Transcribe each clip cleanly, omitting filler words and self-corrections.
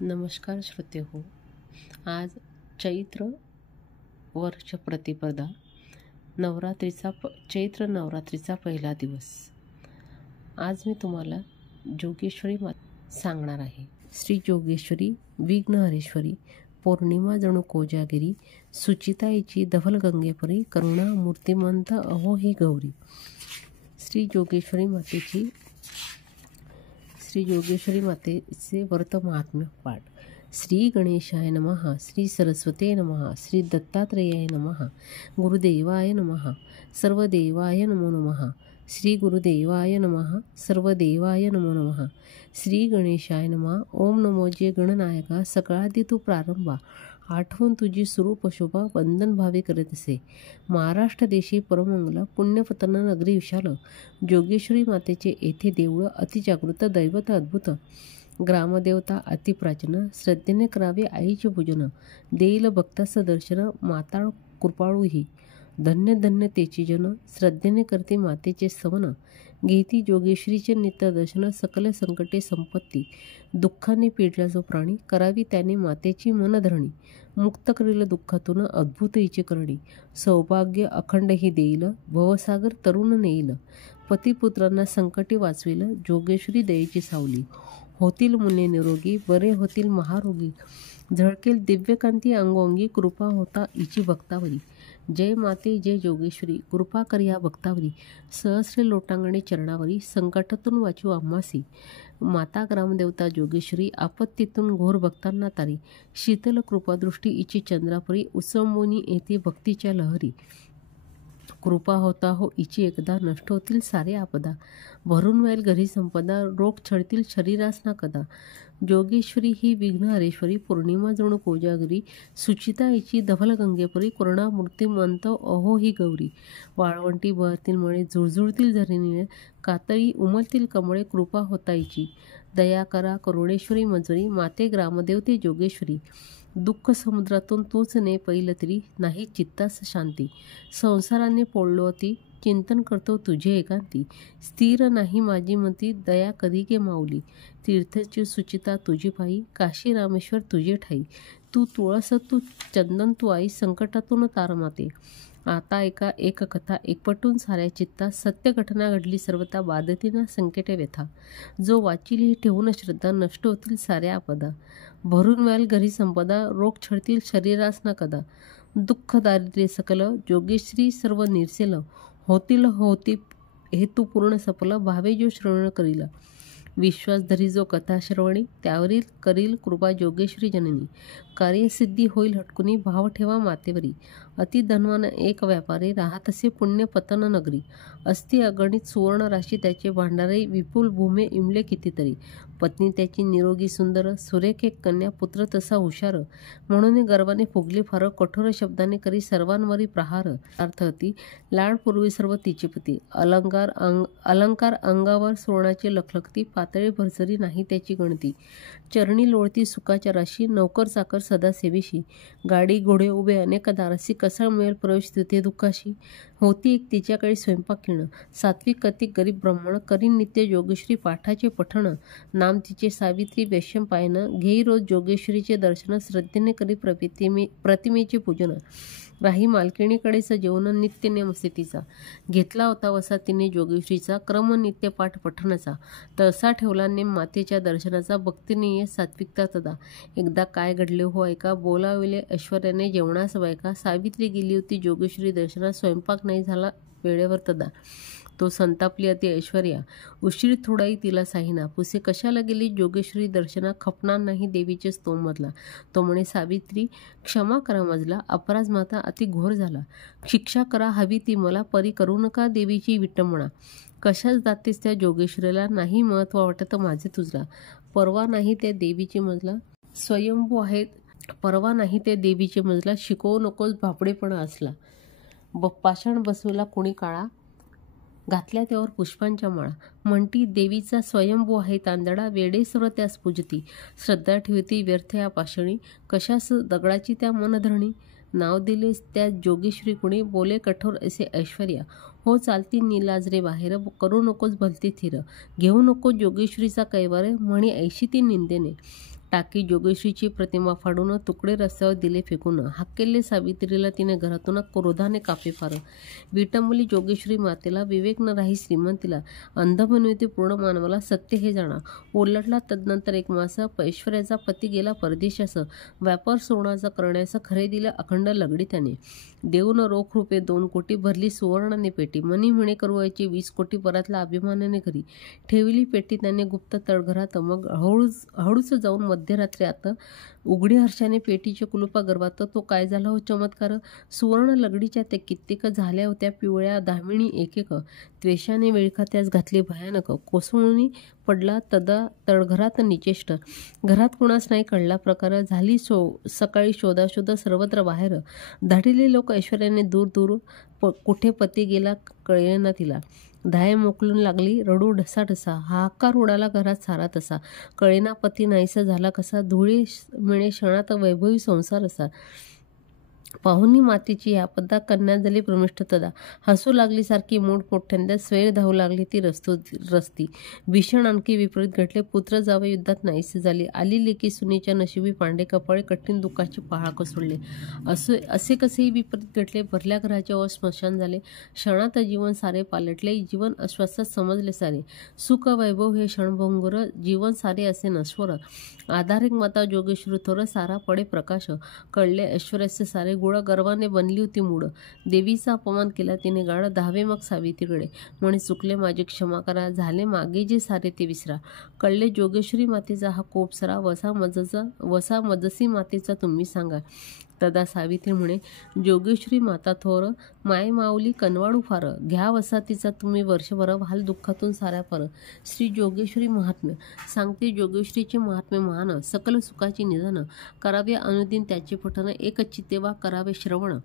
नमस्कार श्रोते हो. आज चैत्र वर्ष प्रतिपदा चैत्र नवरात्रीचा पहिला दिवस. आज मी तुम्हाला जोगेश्वरी सांगणार आहे. श्री जोगेश्वरी विघ्नहरेश्वरी पौर्णिमा जणू कोजागिरी सुचिताईची धवल गंगेपरी करुणा मूर्तिमंत अहो ही गौरी. श्री जोगेश्वरी मातेचे व्रत महात्म्य पाठ. श्री गणेशाय नमः, श्री सरस्वते नमः, श्री दत्तात्रेयाय नमः, गुरुदेवाय नमः, सर्वदेवाय नमो नमः. श्री गुरुदेवाय नमः, सर्वदेवाय नमो नमः. श्री गणेशाय नमः. ओम नमो जे गणनायका, सकाळादी तू प्रारंभा, आठवण तुझी स्वरूप शोभा वंदन भावे करीत असे. महाराष्ट्र देशी परमंगला पुण्यपतन नगरी विशाल जोगेश्वरी मातेचे येथे देऊळ अतिजागृत दैवत अद्भुत ग्रामदेवता अतिप्राचीन श्रद्धेने करावे आईचे पूजन देईल भक्तास दर्शन माताळ कृपाळूही धन्य धन्य तेची जन श्रद्धेने करते मातेचे सवन घेती जोगेश्वरीचे नित्य दर्शन सकल संकटे संपत्ती दुःखाने पिडला जो प्राणी करावी त्याने मातेची मनधरणी मुक्त करील दुःखातून अद्भुत हिची करणी सौभाग्य अखंड ही देईल भवसागर तरुण नेईल पतिपुत्रांना संकटे वाचविल जोगेश्वरी दयेची सावली होतील मुले निरोगी बरे होतील महारोगी झळकेल दिव्यकांती अंगोंगी कृपा होता हिची भक्तावरी. जय माते जय जोगेश्वरी कृपा कर या भक्तावरी सहस्रे लोटांगणे चरणावरी संकटातून वाचू आम्हासी. माता ग्रामदेवता जोगेश्वरी आपत्तीतून घोर भक्तांना तारी शीतल कृपादृष्टी इची चंद्रापरी उसंबोनी येते भक्तीच्या लहरी. कृपा होता हो इची एकदा नष्ट होतील सारे आपदा भरून मिळेल घरी संपदा रोग छळतील शरीरास ना कदा. जोगेश्वरी ही विघ्नहरेश्वरी पौर्णिमा जणू कोजागिरी सुचिता हिची धवल गंगेपरी करुणा मूर्तिमंत अहो ही गौरी. वाळवंटी बहरतील मळे झुळझुळतील झरीने कातळी उमलतील कमळे कृपा होता हिची. दया करा करुणेश्वरी मजवरी माते ग्रामदेवते जोगेश्वरी. दुःख समुद्रातून तूच ने पैल तरी नाही चित्तास शांती. संसाराने पोळलो ती चिंतन करतो तुझे एकांती. स्थिर नाही माझी मती दया कधी गे माऊली. तीर्थची सुचिता तुझी पायी काशी रामेश्वर तुझे ठाई. तू तुळस तू चंदन तू आई संकटातून तारमाते. आता एक कथा एकपटून साऱ्या चित्ता सत्य घटना घडली सर्वता बाधतीना संकटे व्यथा. जो वाचील ही ठेवून श्रद्धा नष्ट होतील साऱ्या आपदा भरून मिळेल घरी संपदा रोग छळतील शरीरास न कदा. दुःख दारिद्र्य सकल जोगेश्वरी सर्व निरसेल होती हेतू पूर्ण सफल भावे जो श्रवण करील. विश्वास धरी जो कथा श्रवणी त्यावरील करील कृपा जोगेश्वरी जननी. कार्यसिद्धी होईल हटकुनी भाव ठेवा मातेवरी. अति धनवान एक व्यापारी राहतसे पुण्य पतन नगरी. असती अगणित सुवर्ण राशी त्याचे भांडारे विपुल भूमे इमले कितीतरी. पत्नी त्याची निरोगी सुंदर सुरेख एक कन्या पुत्र तसा हुशार. म्हणून गर्वाने फुगली फार कठोर शब्दाने करी सर्वांवरी प्रहार. अर्थाती लाडपूर्वी सर्व तिचे पती अलंकार अंगावर सुवर्णाची लखलखती पातळी भरसरी नाही त्याची गणती. चरणी लोळती सुखाच्या राशी नौकर चाकर सदा सेवेशी. गाडी घोडे उभे अनेक दारासी कसा मिळेल प्रवेश तिथे दुःखाशी. होती एक तिच्याकडे स्वयंपाक खिण सात्विक कथिक गरीब ब्राह्मण करी नित्य जोगेश्वरी पाठाचे पठण. नाम तिचे सावित्री वैश्यम पायन घेई रोज जोगेश्वरीचे दर्शन श्रद्धेने करी प्रतिमेचे पूजन. राही मालकिणीकडेच जेवण नित्य नेम असे तिचा. घेतला होता वसा तिने जोगेश्वरीचा क्रम नित्य पाठ पठणाचा. तसा ठेवला नेम मातेच्या दर्शनाचा भक्तिनीय सात्विकता तदा. एकदा काय घडले हो ऐका बोलाविले ऐश्वर्याने जेवणास बायका. सावित्री गेली होती जोगेश्वरी दर्शनात स्वयंपाक नाही झाला वेळेवर तदा. तो संतापली अति ऐश्वर्या उशीर थोडाही तिला साहिना. पुसे कशाला गेली जोगेश्वरी दर्शना खपणार नाही देवीचे स्तोम मधला. तो म्हणे सावित्री क्षमा करा मजला अपराध माता अति घोर झाला. शिक्षा करा हवी ती मला परी करू नका देवीची विटंबना. कशाच जातेस त्या जोगेश्वरीला नाही महत्व वाटत माझे तुझला. परवा नाही त्या देवीची मजला स्वयंभू आहेत परवा नाही त्या देवीचे मजला. शिकवू नकोस भापडेपणा असला. पाषाण बसवला कुणी काळा घातल्या त्यावर पुष्पांच्या माळा. म्हणती देवीचा स्वयंभू आहे तांदळा वेडे सर्व त्यास पूजती. श्रद्धा ठेवती व्यर्थ या पाषाणी कशास दगडाची त्या मनधरणी. नाव दिले त्या जोगेश्वरी कुणी बोले कठोर असे ऐश्वर्या. हो चालती नीलाज रे बाहेर करू नकोस भलती थिर. घेऊ नको जोगेश्वरीचा कैवार म्हणी ऐशी ती निंदेने. टाकी जोगेश्वरीची प्रतिमा फाडून तुकडे रस्त्यावर दिले फेकून. हाकेले सावित्रीला तिने घरातून क्रोधाने कापे फार. विटंबली जोगेश्वरी मातेला, विवेक न राही श्रीमंतीला. अंध बनविते पूर्ण मानवाला, सत्य हे जाणा. ओलटला तदनंतर 1 मास, ऐश्वर्याचा पती गेला परदेशास. व्यापार सोनाचा करण्यास खरे दिले अखंड लगडी त्याने. देऊन रोख रुपये 2 कोटी, भरली सुवर्णाने पेटी. मनी म्हणे करुवायचे 20 कोटी, परतला अभिमानाने घरी. ठेवली पेटी त्याने गुप्त तळघरात. मग हळूच जाऊन मध्यरात्री आत उघडी हर्षाने पेटीचे कुलूपा गर्भात. तो काय झाला हो चमत्कार. सुवर्ण लगडीच्या त्या कित्येक झाल्या होत्या पिवळ्या दामिणी एक. त्वेषाने विळखा त्यास घातली भयानक. कोसळून पडला तदा तळघरात निचेष्ट. घरात कुणास नाही कळला प्रकार. झाली सकाळी शोधाशोध सर्वत्र बाहेर. धाडीले लोक ऐश्वर्याने दूर कुठे पती गेला कळेना तिला. धाय मोकलून लागली रडू ढसाढसा. हाहाकार उडाला घरात सारा तसा. कळेना पती नाहीसा झाला कसा. धुळे मिळे क्षणात वैभवी संसार असा. पाहुणी मातीची यापदा, कन्या झाली भ्रमिष्ठ तदा. हसू लागली सारखी मोठमोठ्यांदा. स्वैर धावू लागली ती रस्ती. भीषण आणखी विपरीत घडले. पुत्र जावे युद्धात नाहीसे झाले. आली लेकी सुनीच्या नशिबी पांडे कपाळे. कठीण दुःखाचे पहाळ कोसळले. असे कसेही विपरीत घडले. भरल्या घराचे व स्मशान झाले. क्षणात जीवन सारे पालटले. जीवन अश्वासात समजले सारे. सुख वैभव हे क्षणभंगुर. जीवन सारे असे नश्वर. आधारिक माता जोगेश्वरी थोर. सारा पडे प्रकाश. कळले ऐश्वर्याचे सारे गुळ. गर्वाने बनली होती मूड. देवीचा अपमान केला तिने गाढ. धावे मग सावित्रीकडे. म्हणे चुकले माझी क्षमा करा. झाले मागे जे सारे ते विसरा. कळले जोगेश्वरी मातेचा हा कोप सरा. वसा मजसी मातेचा तुम्ही सांगा. तदा सावित्री म्हणे जोगेश्वरी माता थोर. माय माऊली कनवाळू फार. घ्या वसातीचा तुम्ही वर्षभर. व्हाल दुःखातून साऱ्या पर. श्री जोगेश्वरी महात्म्य. सांगते जोगेश्वरीचे महात्म्य महान. सकल सुखाची निधन. करावे अनुदिन त्याचे पठन. एक चित्तेवा करावे श्रवण.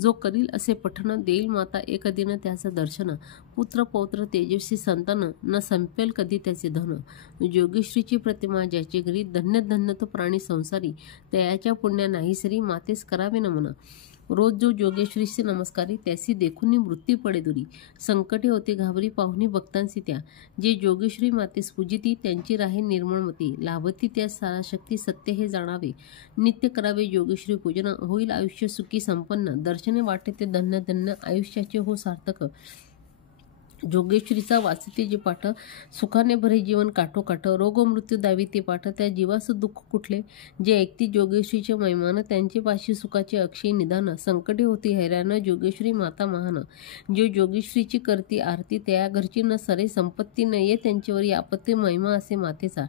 जो करील असे पठन. देईल माता एक दिन त्याचं दर्शन. पुत्र पौत्र तेजस्वी संतान. न संपेल कधी त्याचे धन. जोगेश्वरीची प्रतिमा ज्याची घरी. धन्य धन्य तो प्राणी संसारी. तयाच्या पुण्या नाही सरी. मातेस करावे नमन. रोज जो जोगेश्वरीशी नमस्कारी. त्यासी देखून मृत्यू पडे दुरी. संकटे होते घाबरी पाहुणी भक्तांसी त्या. जे जोगेश्वरी मातेस पूजिती. त्यांची राहे निर्मळमती. लाभती त्या सारा शक्ती. सत्य हे जाणावे. नित्य करावे जोगेश्वरी पूजन. होईल आयुष्य सुखी संपन्न. दर्शने वाटे ते धन्य धन्य. आयुष्याचे हो सार्थक. जोगेश्वरीचा वाचते जे पाठ. सुखाने भरे जीवन काठोकाठ. रोग मृत्यू दावी ते पाठ. त्या जीवाचं दुःख कुठले. जे ऐकती जोगेश्वरीचे महिमान. त्यांचे पाशी सुखाचे अक्षय निदान. संकटे होती हैराण. जोगेश्वरी माता महान. जो जोगेश्वरीची करती आरती. त्या घरची न सरे संपत्ती. न ये त्यांच्यावरी आपत्ती. महिमा असे मातेचा.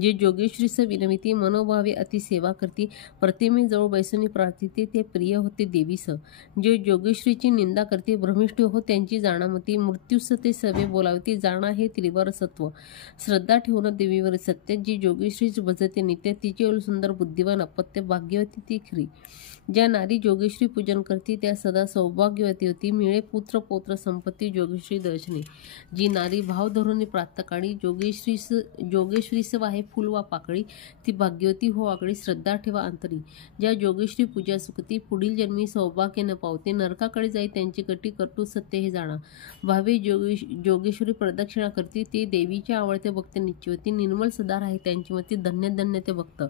जे जोगेश्वरीस विनविती. मनोभावे अति सेवा करती. प्रतिमे जवळ बैसुनी प्रार्थिते. ते प्रिय होते देवीस. जे जोगेश्वरीची निंदा करते. भ्रमिष्ठ हो त्यांची जाणामती. मृत्यूस ते सवे बोलावती. जाणा हे त्रिवार सत्व. श्रद्धा ठेवून देवीवर सत्य. जी जोगेश्वरीच भजते नित्य. तिचे सुंदर बुद्धिवान अपत्य. भाग्यवती ती खरी. ज्या नारी जोगेश्वरी पूजन करती. त्या सदा सौभाग्यवती होती. मिळे पुत्र पौत्र संपत्ती. जोगेश्वरी दर्शनी. जी नारी भाव धरून प्रातकाळी. जोगेश्वरीस वाहे फुल वा पाकळी. ती भाग्यवती हो आगळी. श्रद्धा ठेवा अंतरी. ज्या जोगेश्वरी पूजा सुखती. पुढील जन्मी सौभाग्य न पावते. नरकाकडे जाई त्यांची गती. कटू सत्य हे जाणा. भावे जोगेश्वरी प्रदक्षिणा करती. ते देवीचे आवडते भक्त निश्चयवती. निर्मल सदा राही त्यांची मती. धन्य धन्य ते भक्त.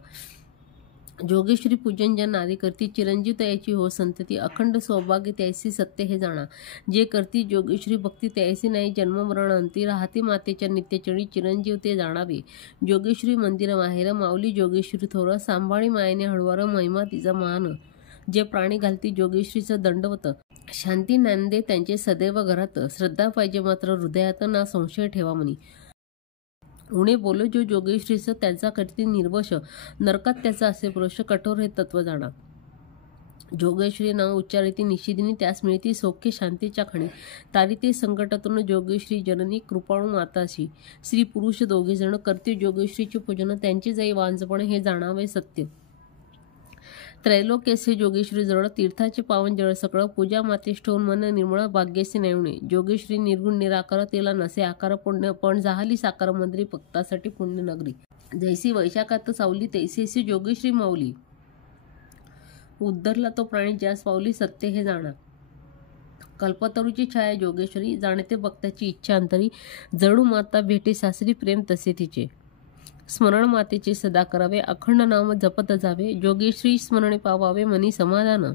जोगेश्वरी पूजन ज्या नारी करती. चिरंजीव तयाची हो संतती. अखंड सौभाग्य त्यासी. सत्य हे जाणा. जे करती जोगेश्वरी भक्ती. त्यासी नाही जन्म मरण अंती. राहते मातेच्या नित्यचरणी. चिरंजीव ते जाणावे. जोगेश्वरी मंदिर माहेर. माऊली जोगेश्वरी थोर. सांभाळी मायेने हळुवार. महिमा तिचा महान. जे प्राणी घालती जोगेश्वरीचं दंडवत. शांती नांदे त्यांचे सदैव घरात. श्रद्धा पाहिजे मात्र हृदयात. ना संशय ठेवा मनी. उणे बोलो जो जोगेश्वरीचं. त्यांचा करती निर्वश. नरकात त्याचा असे पुरुष. कठोर हे तत्व जाणा. जोगेश्वरी नाव उच्चारिती निशिदिनी. त्यास मिळती सौख्य शांतीच्या खणी. तारिते संकटातून जोगेश्वरी जननी. कृपाळू माताशी. स्त्री पुरुष दोघे जण करते जोगेश्वरीचे पूजन. त्यांचे जाई वांजपणे हे जाणावे सत्य. त्रैलोक्यसे जोगेश्वरी जवळ. तीर्थाचे पावन जळ सकळ. पूजा मातेस ठेवून मन निर्मळ. भाग्यसे नेवणे. जोगेश्वरी निर्गुण निराकार. तिला नसे आकार पुण्य. पण जाहली साकार मंदिरी. भक्तासाठी पुण्य नगरी. जैसी वैशाखात सावली. तैसेसी जोगेश्वरी माऊली. उद्धरला तो प्राणी ज्यास पावली. सत्य हे जाणा. कल्पतरूची छाया जोगेश्वरी. जाणते भक्ताची इच्छा अंतरी. जणू माता भेटे सासरी. प्रेम तसे तिचे. स्मरण मातेचे सदा करावे, अखंड नाम जपत जावे, जोगेश्वरी स्मरणे पावावे मनी समाधान,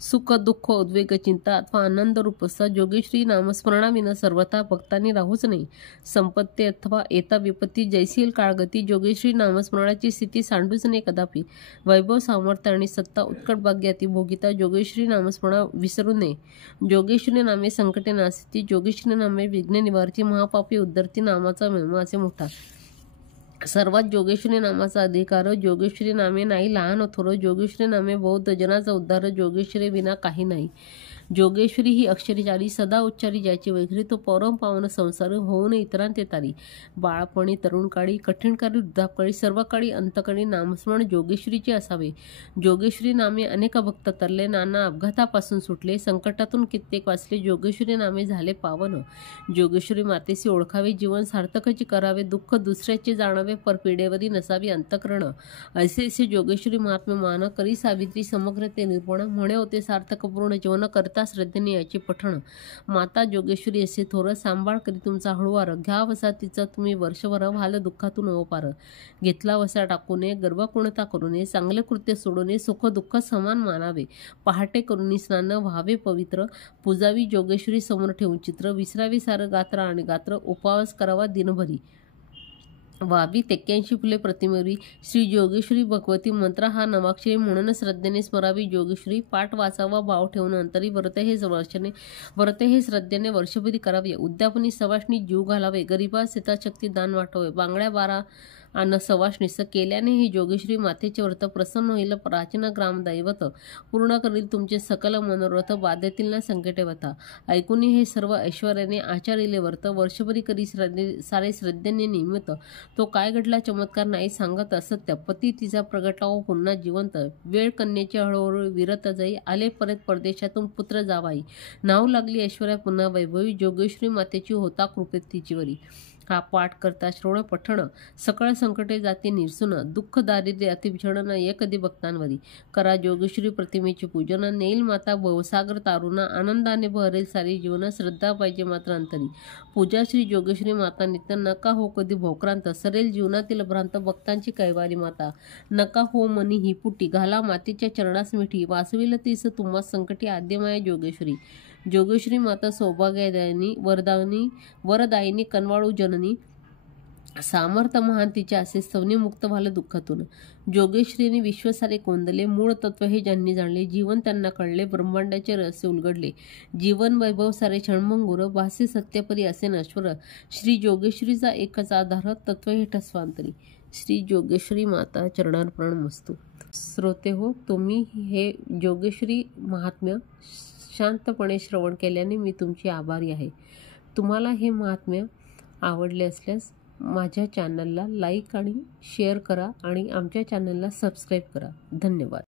सुख दुःख उद्वेग चिंता अथवा आनंद रूपसा जोगेश्वरी नामस्मरणाविना सर्वथा भक्तांनी राहूच नाही. संपत्ती अथवा येता विपत्ती जैसील काळगती जोगेश्वरी नामस्मरणाची स्थिती सांडूच नाही कदापि. वैभव सामर्थ्य आणि सत्ता उत्कट भाग्याती भोगिता जोगेश्वरी नामस्मरण विसरू नये. जोगेश्वरी नामे संकटे नासिती, जोगेश्वरी नामे विघ्न निवारती, महापापी उद्धरती, नामाचा महिमा असे मोठा. सर्वात जोगेश्वरी नामाचा अधिकार, जोगेश्वरी नामे नाही लहान थोर, जोगेश्वरी नामे बौद्ध जनाचा उद्धार, जोगेश्वरी विना काही नाही. जोगेश्वरी ही अक्षरचारी सदा उच्चारी ज्याची वैखरी, तो परम पावन संसार होऊन इतरांते तारी. बाळपणी, तरुण काळी, कठीण काळी, वृद्धापकाळी, सर्व काळी अंतकाळी नामस्मरण जोगेश्वरीचे असावे. जोगेश्वरी नामे अनेक भक्त तरले, नाना अपघातापासून सुटले, संकटातून कित्येक वाचले, जोगेश्वरी नामे झाले पावन. जोगेश्वरी मातेशी ओळखावे, जीवन सार्थकाचे करावे, दुःख दुसऱ्याचे जाणावे, परपिढेवरी नसावी अंतःकरण. असे जोगेश्वरी महात्म्य मान करी सावित्री समग्र ते निरूपण, म्हणे होते सार्थक पूर्ण जीवन करता श्रद्धेने याचे पठण. माता जोगेश्वरी असे थोर, सांभाळ करी तुमचा हळूवार, घ्या वसा तिचा तुम्ही वर्षभर, व्हाल दुःखातून अवपार. घेतला वसा टाकू नये, गर्व कोणता करू नये, चांगले कृत्य सोडू नये, सुख दुःख समान मानावे, पहाटे करून स्नान व्हावे पवित्र, पूजावी जोगेश्वरी समोर ठेवून चित्र, विसरावी सारं गात्र आणि गात्र, उपवास करावा दिनभरी, वावी 81 फुले प्रतिमेवरी. श्री जोगेश्वरी भगवती मंत्र हा नवाक्षरी, म्हणून श्रद्धेने स्मरावी जोगेश्वरी. पाठ वाचावा भाव ठेवून अंतरी, व्रत हे श्रद्धेने वर्षभरी करावे, उद्यापनी सवाष्णी जीव घालावे, गरिबास यथाशक्ती दान वाटावे, बांगड्या 12 अन्न सवाष्णीस केल्याने हे जोगेश्वरी मातेचे व्रत प्रसन्न होईल. प्राचीन ग्रामदैवत पूर्ण करील तुमचे सकल मनोरथ, बाधेतील न संकटे व्यथा. ऐकून हे सर्व ऐश्वर्याने आचारिले व्रत, वर्षभरी करी सारे श्रद्धेने निमित्त. तो काय घडला चमत्कार नाही सांगत असत्य, पती तिचा प्रगटाव पुन्हा जिवंत, वेळ कन्येची हळूहळू विरत जाई, आले परत परदेशातून पुत्र जावाई, नाव लागली ऐश्वर्या पुन्हा वैभवी, जोगेश्वरी मातेची होता कृपेत तिचीवरी. हा पाठ करता श्रवण पठण, सकळ संकटे जाते निरसून, दुःख दारिद्र्य अतिभीषण न ये कधी भक्तांवरी. करा जोगेश्वरी प्रतिमेचे पूजन, नेईल माता भवसागर तारुण, आनंदाने भरेल सारे जीवन, श्रद्धा पाहिजे मात्र अंतरी. पूजा श्री जोगेश्वरी माता नित्य, नका हो कधी भोक्रांत, सरेल जीवनातील भ्रांत, भक्तांची कैवारी माता. नका हो मनी ही पुटी, घाला मातेच्या चरणास मिठी, वाचविल तीस तुम्हा संकटी, आद्यमाया जोगेश्वरी. जोगेश्वरी माता सौभाग्यदायिनी, वरदायिनी, कनवाळू जननी, सामर्थ महान तिच्या असे स्तवनी, मुक्त व्हाल दुःखातून. जोगेश्वरीने विश्वसारे कोंदले, मूळ तत्व हे ज्यांनी जाणले, जीवन त्यांना कळले, ब्रह्मांडाचे रहस्य उलगडले, जीवन वैभव सारे क्षणभंगुर, भासे सत्यपरी असे नश्वर, श्री जोगेश्वरीचा एकच आधार, तत्व हे ठस्वांतरी. श्री जोगेश्वरी माता चरणार्पण मस्तु. श्रोते हो, तुम्ही हे जोगेश्वरी महात्म्य शांतपणे श्रवण केल्याने मी तुमची आभारी आहे. तुम्हाला हे महात्म्य आवडले असल्यास माझ्या चॅनलला लाईक आणि शेअर करा आणि आमच्या चॅनलला सबस्क्राईब करा. धन्यवाद.